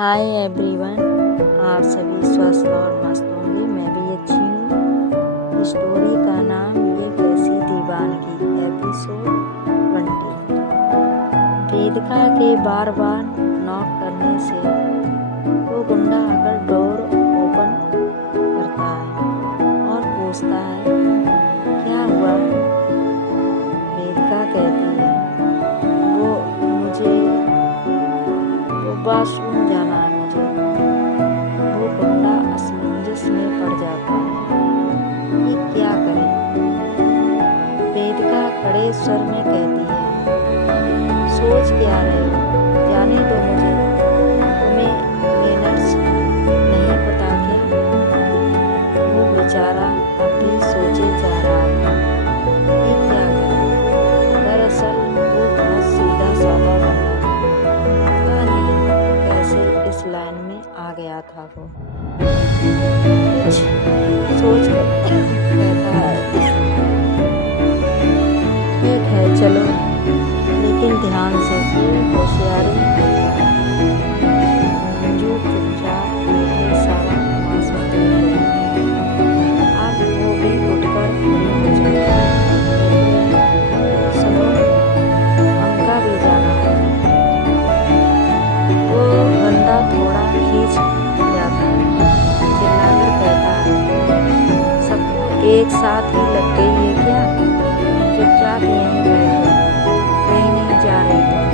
Hi everyone. आप सभी स्वस्थ और मस्त होंगे। मैं भी अच्छी हूँ। स्टोरी का नाम ये कैसी दीवानगी, एपिसोड 20। वेदिका के बार बार नॉक करने से वो गुंडा आकर डोर ओपन करता है और पूछता है, क्या हुआ? वेदिका कहती है, वो बाथरूम जाना है मुझे। वो गुंडा असमंजस में पड़ जाता है कि क्या करे। वेदिका खड़े स्वर में कहती है, सोच क्या रहे हो? जाने दो मुझे। तुम्हें मैनर्स नहीं पता क्या? वो बेचारा अब भी सोचे जा रहा था कि क्या करे। दरअसल वो बहुत सीधा साधा बंदा था। पता नहीं कैसे इस लाइन में आ गया था। वो कुछ सोच कर कहता है, ठीक है चलो, लेकिन ध्यान से, कोई होशियारी मत करना। अंजू चुपचाप पीछे सारा तमाशा देख रही थी। अब वो भी उठकर खड़ी हो जाती है, कहती है, सुनो, हमका भी जाना है। वो बंदा थोड़ा खींच जाता है, चिल्लाकर कहता है, सबको एक साथ ही लग गई है क्या? चुपचाप यहीं बैठो, कहीं नहीं जा रही तुम।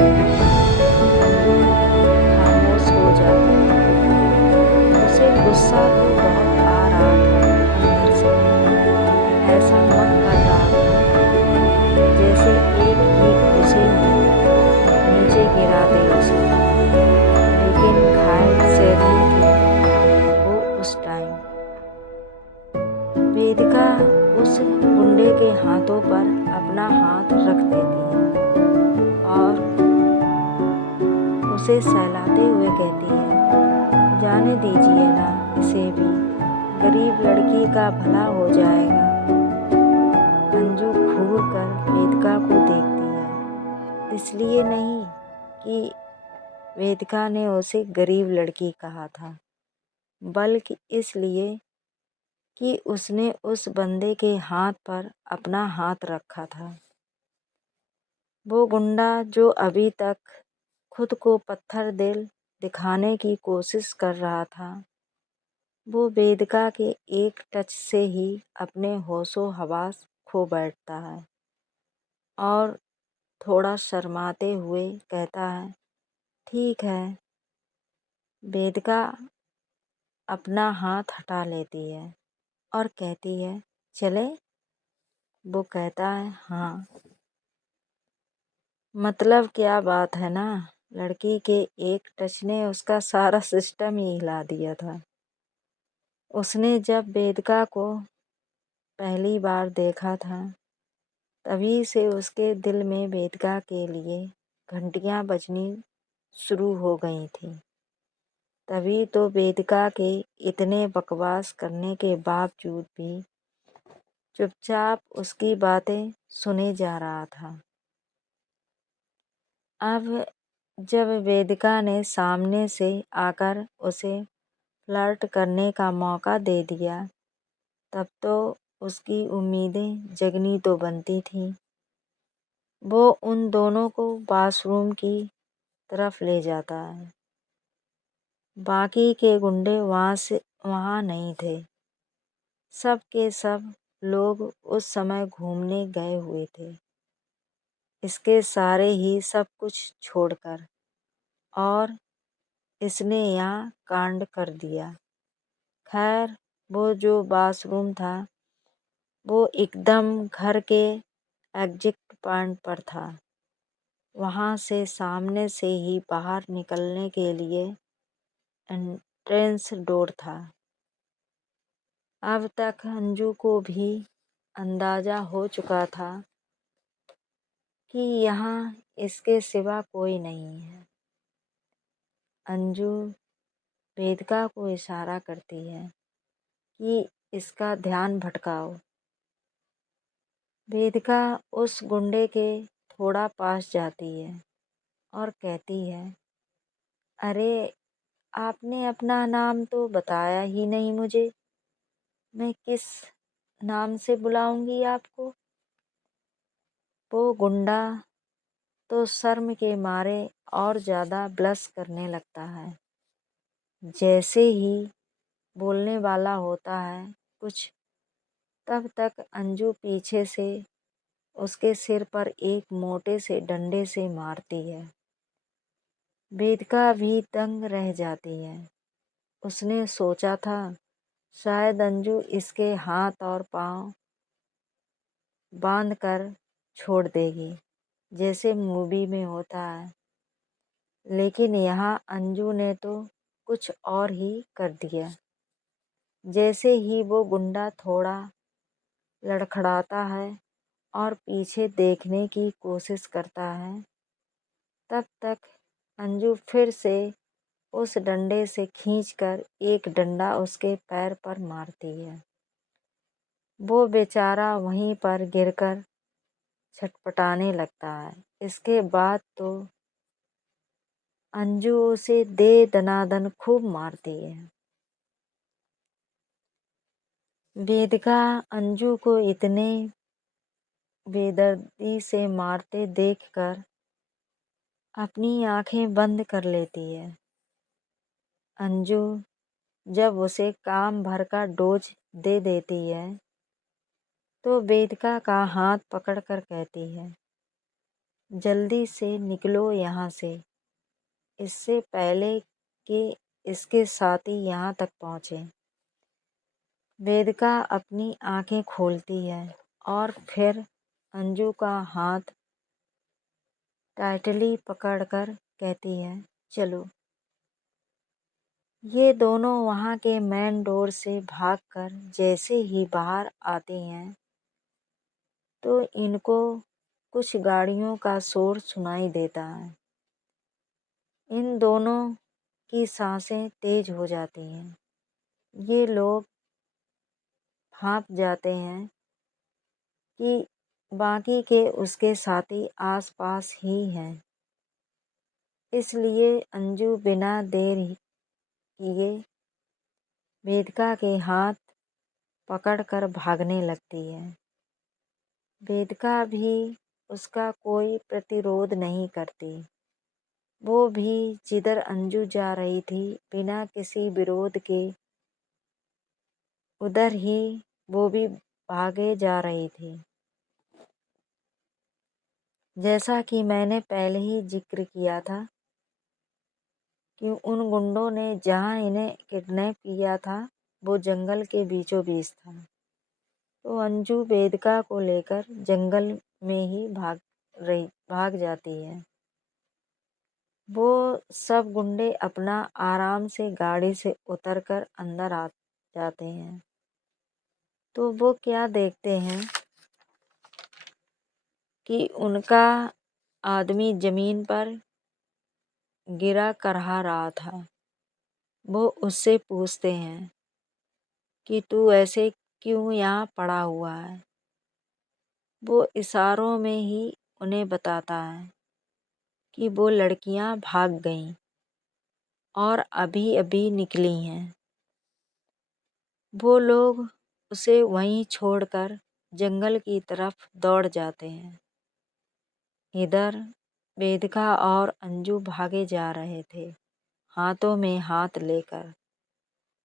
अंजू खामोश हो जाती है। उसे गुस्सा तो बहुत आ रहा था अंदर से। ऐसा मन कर रहा था जैसे एक ही घूंसे में नीचे गिरा दे उसे। लेकिन घायल सैलरी थी वो उस टाइम। वेदिका उस गुंडे के हाथों पर अपना हाथ रख देती है और उसे सहलाते हुए कहती है, जाने दीजिए ना इसे भी, गरीब लड़की का भला हो जाएगा। अंजू घूर कर वेदिका को देखती है, इसलिए नहीं कि वेदिका ने उसे गरीब लड़की कहा था, बल्कि इसलिए कि उसने उस बंदे के हाथ पर अपना हाथ रखा था। वो गुंडा जो अभी तक खुद को पत्थर दिल दिखाने की कोशिश कर रहा था, वो वेदिका के एक टच से ही अपने होशो हवास खो बैठता है और थोड़ा शर्माते हुए कहता है, ठीक है। वेदिका अपना हाथ हटा लेती है और कहती है, चले? वो कहता है, हाँ। मतलब क्या बात है ना, लड़की के एक टच ने उसका सारा सिस्टम ही हिला दिया था। उसने जब वेदिका को पहली बार देखा था, तभी से उसके दिल में वेदिका के लिए घंटियां बजनी शुरू हो गई थी। तभी तो वेदिका के इतने बकवास करने के बावजूद भी चुपचाप उसकी बातें सुने जा रहा था। अब जब वेदिका ने सामने से आकर उसे फ्लर्ट करने का मौका दे दिया, तब तो उसकी उम्मीदें जगनी तो बनती थीं। वो उन दोनों को बाथरूम की तरफ ले जाता है। बाकी के गुंडे वहाँ नहीं थे। सब के सब लोग उस समय घूमने गए हुए थे, इसके सारे ही सब कुछ छोड़कर, और इसने यहाँ कांड कर दिया। खैर, वो जो बाथरूम था वो एकदम घर के एग्जिट पॉइंट पर था। वहाँ से सामने से ही बाहर निकलने के लिए एंट्रेंस डोर था। अब तक अंजू को भी अंदाज़ा हो चुका था कि यहाँ इसके सिवा कोई नहीं है। अंजू वेदिका को इशारा करती है कि इसका ध्यान भटकाओ। वेदिका उस गुंडे के थोड़ा पास जाती है और कहती है, अरे आपने अपना नाम तो बताया ही नहीं मुझे। मैं किस नाम से बुलाऊंगी आपको? वो गुंडा तो शर्म के मारे और ज़्यादा ब्लश करने लगता है। जैसे ही बोलने वाला होता है कुछ, तब तक अंजू पीछे से उसके सिर पर एक मोटे से डंडे से मारती है। वेदिका भी दंग रह जाती है। उसने सोचा था शायद अंजू इसके हाथ और पांव बांध कर छोड़ देगी, जैसे मूवी में होता है, लेकिन यहाँ अंजू ने तो कुछ और ही कर दिया। जैसे ही वो गुंडा थोड़ा लड़खड़ाता है और पीछे देखने की कोशिश करता है, तब तक अंजू फिर से उस डंडे से खींचकर एक डंडा उसके पैर पर मारती है। वो बेचारा वहीं पर गिरकर छटपटाने लगता है। इसके बाद तो अंजू उसे दे दनादन खूब मारती है। वेदिका अंजू को इतने बेदर्दी से मारते देखकर अपनी आंखें बंद कर लेती है। अंजू जब उसे काम भर का डोज दे देती है तो वेदिका का हाथ पकड़कर कहती है, जल्दी से निकलो यहाँ से, इससे पहले कि इसके साथी यहाँ तक पहुँचे। वेदिका अपनी आंखें खोलती है और फिर अंजू का हाथ टाइटली पकड़कर कहती है, चलो। ये दोनों वहाँ के मेन डोर से भागकर जैसे ही बाहर आती हैं तो इनको कुछ गाड़ियों का शोर सुनाई देता है। इन दोनों की सांसें तेज हो जाती हैं। ये लोग भाप जाते हैं कि बाकी के उसके साथी आसपास ही हैं। इसलिए अंजू बिना देर किए वेदिका के हाथ पकड़कर भागने लगती है। वेदिका भी उसका कोई प्रतिरोध नहीं करती। वो भी जिधर अंजू जा रही थी बिना किसी विरोध के उधर ही वो भी भागे जा रही थी। जैसा कि मैंने पहले ही जिक्र किया था कि उन गुंडों ने जहाँ इन्हें किडनैप किया था वो जंगल के बीचों बीच था। तो अंजू वेदिका को लेकर जंगल में ही भाग जाती है। वो सब गुंडे अपना आराम से गाड़ी से उतरकर अंदर आ जाते हैं। तो वो क्या देखते हैं कि उनका आदमी जमीन पर गिरा करहा रहा था। वो उससे पूछते हैं कि तू ऐसे क्यों यहाँ पड़ा हुआ है। वो इशारों में ही उन्हें बताता है कि वो लड़कियां भाग गईं और अभी अभी निकली हैं। वो लोग उसे वहीं छोड़कर जंगल की तरफ दौड़ जाते हैं। इधर वेदिका और अंजू भागे जा रहे थे, हाथों में हाथ लेकर।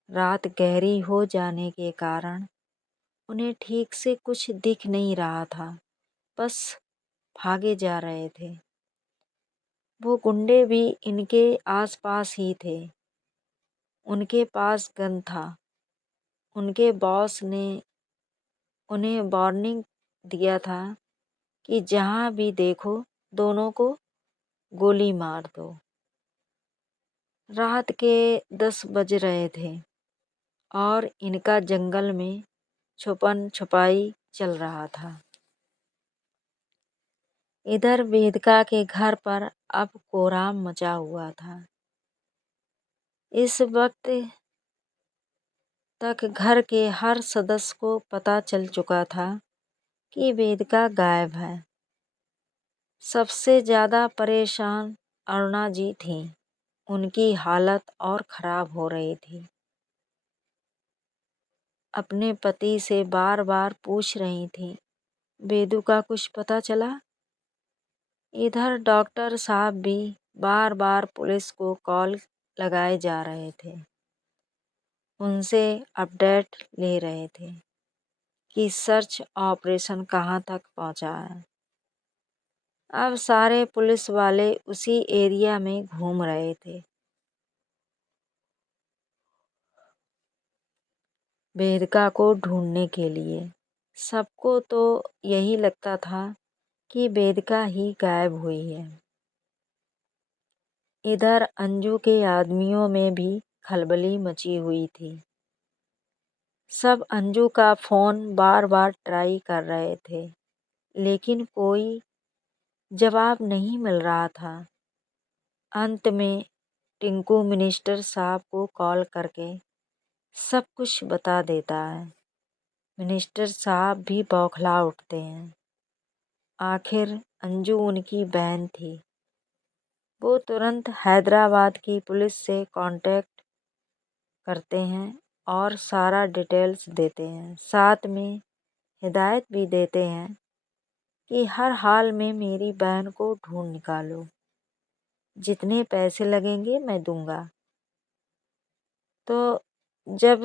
रात गहरी हो जाने के कारण उन्हें ठीक से कुछ दिख नहीं रहा था, बस भागे जा रहे थे। वो गुंडे भी इनके आसपास ही थे। उनके पास गन था। उनके बॉस ने उन्हें वार्निंग दिया था कि जहाँ भी देखो दोनों को गोली मार दो। रात के 10 बज रहे थे और इनका जंगल में छुपन छुपाई चल रहा था। इधर वेदिका के घर पर अब कोहराम मचा हुआ था। इस वक्त तक घर के हर सदस्य को पता चल चुका था कि वेदिका गायब है। सबसे ज़्यादा परेशान अरुणा जी थीं। उनकी हालत और ख़राब हो रही थी। अपने पति से बार बार पूछ रही थी, बेदू का कुछ पता चला? इधर डॉक्टर साहब भी बार बार पुलिस को कॉल लगाए जा रहे थे, उनसे अपडेट ले रहे थे कि सर्च ऑपरेशन कहाँ तक पहुँचा है। अब सारे पुलिस वाले उसी एरिया में घूम रहे थे। वेदिका को ढूंढने के लिए। सबको तो यही लगता था कि वेदिका ही गायब हुई है। इधर अंजू के आदमियों में भी खलबली मची हुई थी। सब अंजू का फ़ोन बार बार ट्राई कर रहे थे, लेकिन कोई जवाब नहीं मिल रहा था। अंत में टिंकू मिनिस्टर साहब को कॉल करके सब कुछ बता देता है। मिनिस्टर साहब भी बौखला उठते हैं। आखिर अंजू उनकी बहन थी। वो तुरंत हैदराबाद की पुलिस से कांटेक्ट करते हैं और सारा डिटेल्स देते हैं। साथ में हिदायत भी देते हैं कि हर हाल में मेरी बहन को ढूंढ निकालो। जितने पैसे लगेंगे मैं दूंगा। तो जब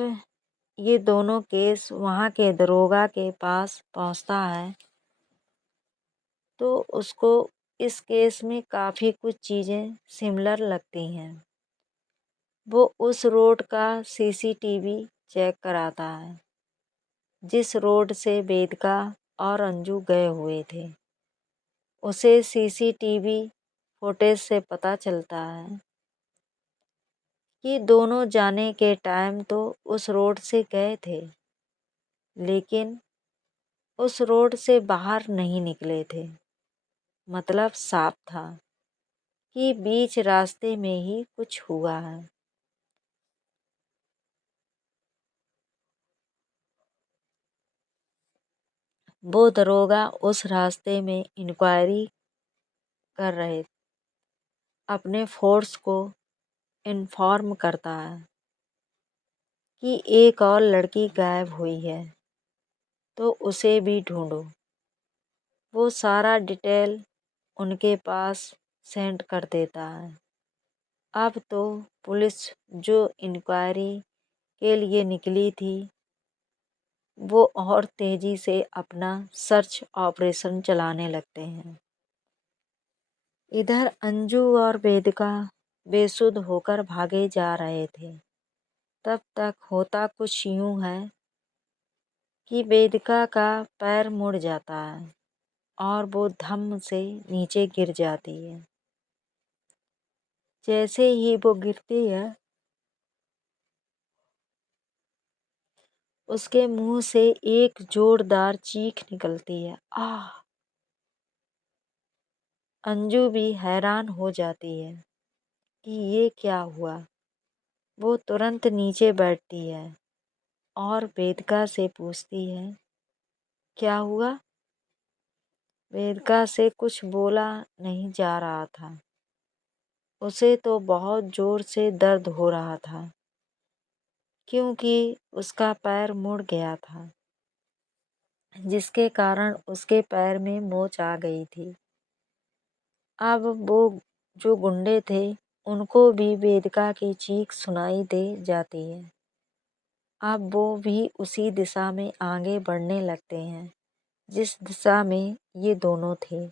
ये दोनों केस वहाँ के दरोगा के पास पहुँचता है तो उसको इस केस में काफ़ी कुछ चीज़ें सिमिलर लगती हैं। वो उस रोड का सीसीटीवी चेक कराता है जिस रोड से वेदिका और अंजू गए हुए थे। उसे सीसीटीवी फुटेज से पता चलता है कि दोनों जाने के टाइम तो उस रोड से गए थे, लेकिन उस रोड से बाहर नहीं निकले थे। मतलब साफ था कि बीच रास्ते में ही कुछ हुआ है। वो दरोगा उस रास्ते में इंक्वायरी कर रहे अपने फोर्स को इन्फॉर्म करता है कि एक और लड़की गायब हुई है, तो उसे भी ढूंढो। वो सारा डिटेल उनके पास सेंड कर देता है। अब तो पुलिस जो इंक्वायरी के लिए निकली थी वो और तेज़ी से अपना सर्च ऑपरेशन चलाने लगते हैं। इधर अंजू और वेदिका बेसुध होकर भागे जा रहे थे। तब तक होता कुछ यूं है कि वेदिका का पैर मुड़ जाता है और वो धम्म से नीचे गिर जाती है। जैसे ही वो गिरती है उसके मुंह से एक जोरदार चीख निकलती है, आह! अंजू भी हैरान हो जाती है कि ये क्या हुआ। वो तुरंत नीचे बैठती है और वेदिका से पूछती है, क्या हुआ? वेदिका से कुछ बोला नहीं जा रहा था। उसे तो बहुत जोर से दर्द हो रहा था क्योंकि उसका पैर मुड़ गया था, जिसके कारण उसके पैर में मोच आ गई थी। अब वो जो गुंडे थे उनको भी वेदिका की चीख सुनाई दे जाती है। अब वो भी उसी दिशा में आगे बढ़ने लगते हैं जिस दिशा में ये दोनों थे।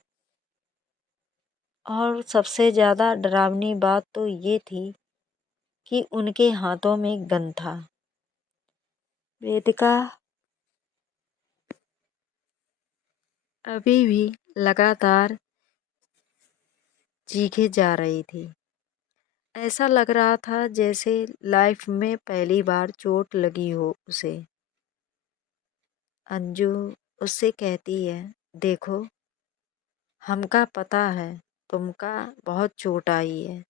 और सबसे ज़्यादा डरावनी बात तो ये थी कि उनके हाथों में गन था। वेदिका अभी भी लगातार चीखे जा रही थी। ऐसा लग रहा था जैसे लाइफ में पहली बार चोट लगी हो उसे। अंजू उससे कहती है, देखो हमका पता है तुमका बहुत चोट आई है,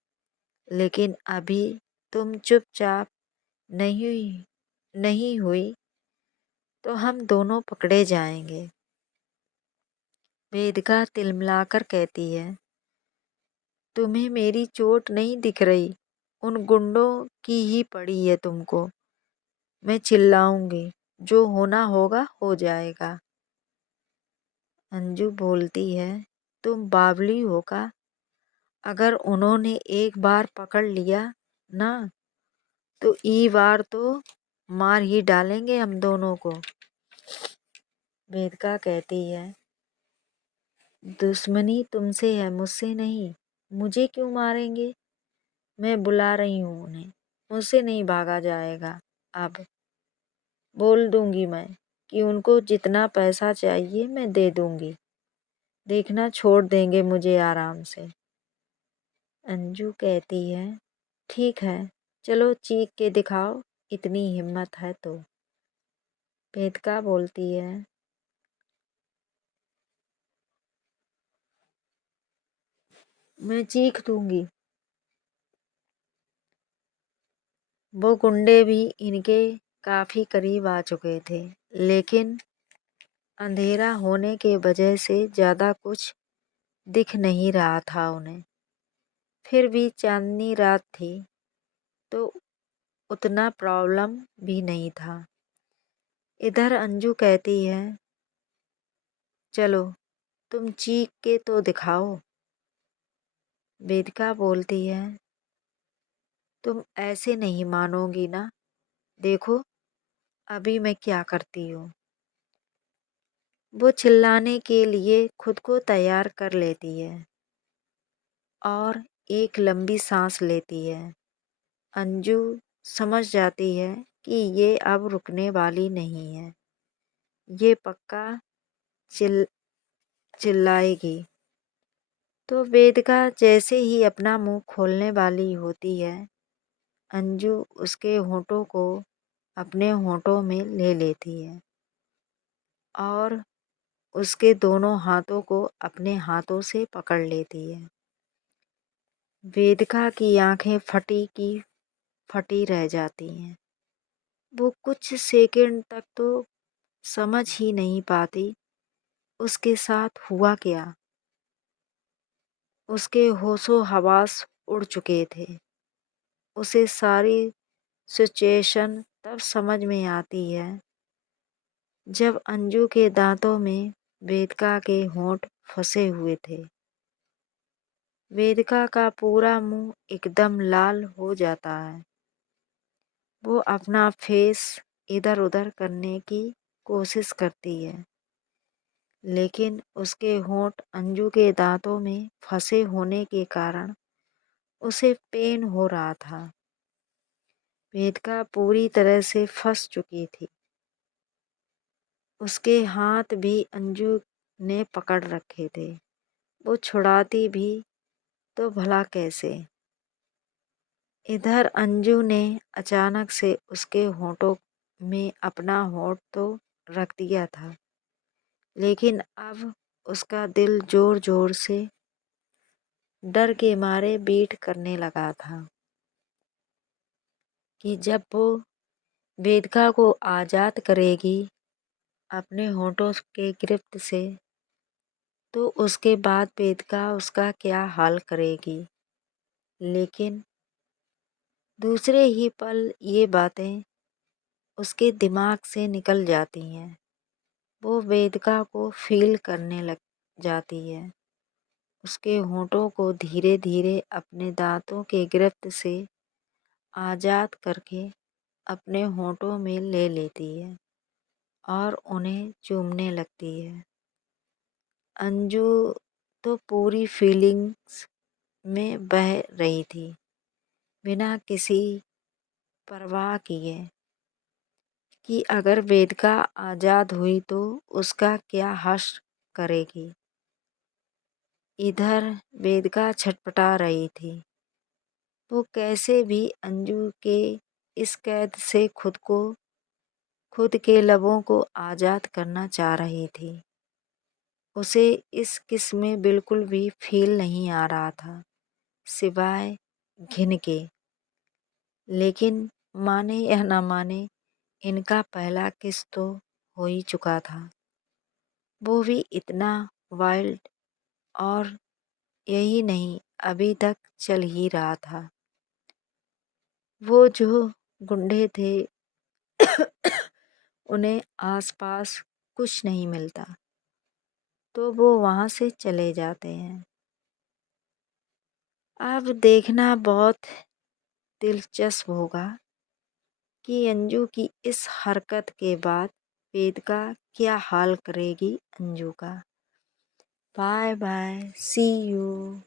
लेकिन अभी तुम चुपचाप नहीं नहीं हुई तो हम दोनों पकड़े जाएंगे। वेदिका तिलमिलाकर कहती है, तुम्हें मेरी चोट नहीं दिख रही? उन गुंडों की ही पड़ी है तुमको। मैं चिल्लाऊंगी, जो होना होगा हो जाएगा। अंजू बोलती है, तुम बावली हो का? अगर उन्होंने एक बार पकड़ लिया ना, तो ई बार तो मार ही डालेंगे हम दोनों को। वेदिका कहती है, दुश्मनी तुमसे है, मुझसे नहीं। मुझे क्यों मारेंगे? मैं बुला रही हूँ उन्हें, मुझसे नहीं भागा जाएगा। अब बोल दूंगी मैं कि उनको जितना पैसा चाहिए मैं दे दूंगी, देखना छोड़ देंगे मुझे आराम से। अंजू कहती है, ठीक है, चलो चीख के दिखाओ, इतनी हिम्मत है तो। वेदिका बोलती है, मैं चीख दूंगी। वो गुंडे भी इनके काफी करीब आ चुके थे, लेकिन अंधेरा होने के वजह से ज्यादा कुछ दिख नहीं रहा था उन्हें। फिर भी चांदनी रात थी तो उतना प्रॉब्लम भी नहीं था। इधर अंजू कहती है, चलो तुम चीख के तो दिखाओ। वेदिका बोलती है, तुम ऐसे नहीं मानोगी ना, देखो अभी मैं क्या करती हूँ। वो चिल्लाने के लिए खुद को तैयार कर लेती है और एक लंबी सांस लेती है। अंजू समझ जाती है कि ये अब रुकने वाली नहीं है, ये पक्का चिल चिल्लाएगी। तो वेदिका जैसे ही अपना मुंह खोलने वाली होती है, अंजू उसके होठों को अपने होठों में ले लेती है और उसके दोनों हाथों को अपने हाथों से पकड़ लेती है। वेदिका की आंखें फटी की फटी रह जाती हैं। वो कुछ सेकंड तक तो समझ ही नहीं पाती उसके साथ हुआ क्या। उसके होशो हवास उड़ चुके थे। उसे सारी सिचुएशन तब समझ में आती है जब अंजू के दांतों में वेदिका के होंठ फंसे हुए थे। वेदिका का पूरा मुंह एकदम लाल हो जाता है। वो अपना फेस इधर उधर करने की कोशिश करती है, लेकिन उसके होंठ अंजू के दांतों में फंसे होने के कारण उसे पेन हो रहा था। वेदिका पूरी तरह से फंस चुकी थी। उसके हाथ भी अंजू ने पकड़ रखे थे। वो छुड़ाती भी तो भला कैसे। इधर अंजू ने अचानक से उसके होठों में अपना होठ तो रख दिया था, लेकिन अब उसका दिल जोर जोर से डर के मारे बीट करने लगा था कि जब वो वेदिका को आज़ाद करेगी अपने होठों के गिरफ्त से, तो उसके बाद वेदिका उसका क्या हाल करेगी। लेकिन दूसरे ही पल ये बातें उसके दिमाग से निकल जाती हैं। वो वेदिका को फील करने लग जाती है। उसके होठों को धीरे धीरे अपने दांतों के गिरफ्त से आज़ाद करके अपने होठों में ले लेती है और उन्हें चूमने लगती है। अंजू तो पूरी फीलिंग्स में बह रही थी, बिना किसी परवाह किए कि अगर वेदिका आज़ाद हुई तो उसका क्या हश्र करेगी। इधर वेदिका छटपटा रही थी। वो कैसे भी अंजू के इस कैद से खुद के लबों को आज़ाद करना चाह रही थी। उसे इस किस में बिल्कुल भी फील नहीं आ रहा था सिवाय घिन के। लेकिन माने या ना माने, इनका पहला किस तो हो ही चुका था, वो भी इतना वाइल्ड। और यही नहीं, अभी तक चल ही रहा था। वो जो गुंडे थे उन्हें आसपास कुछ नहीं मिलता तो वो वहाँ से चले जाते हैं। अब देखना बहुत दिलचस्प होगा कि अंजू की इस हरकत के बाद वेदिका क्या हाल करेगी अंजू का। Bye bye, see you.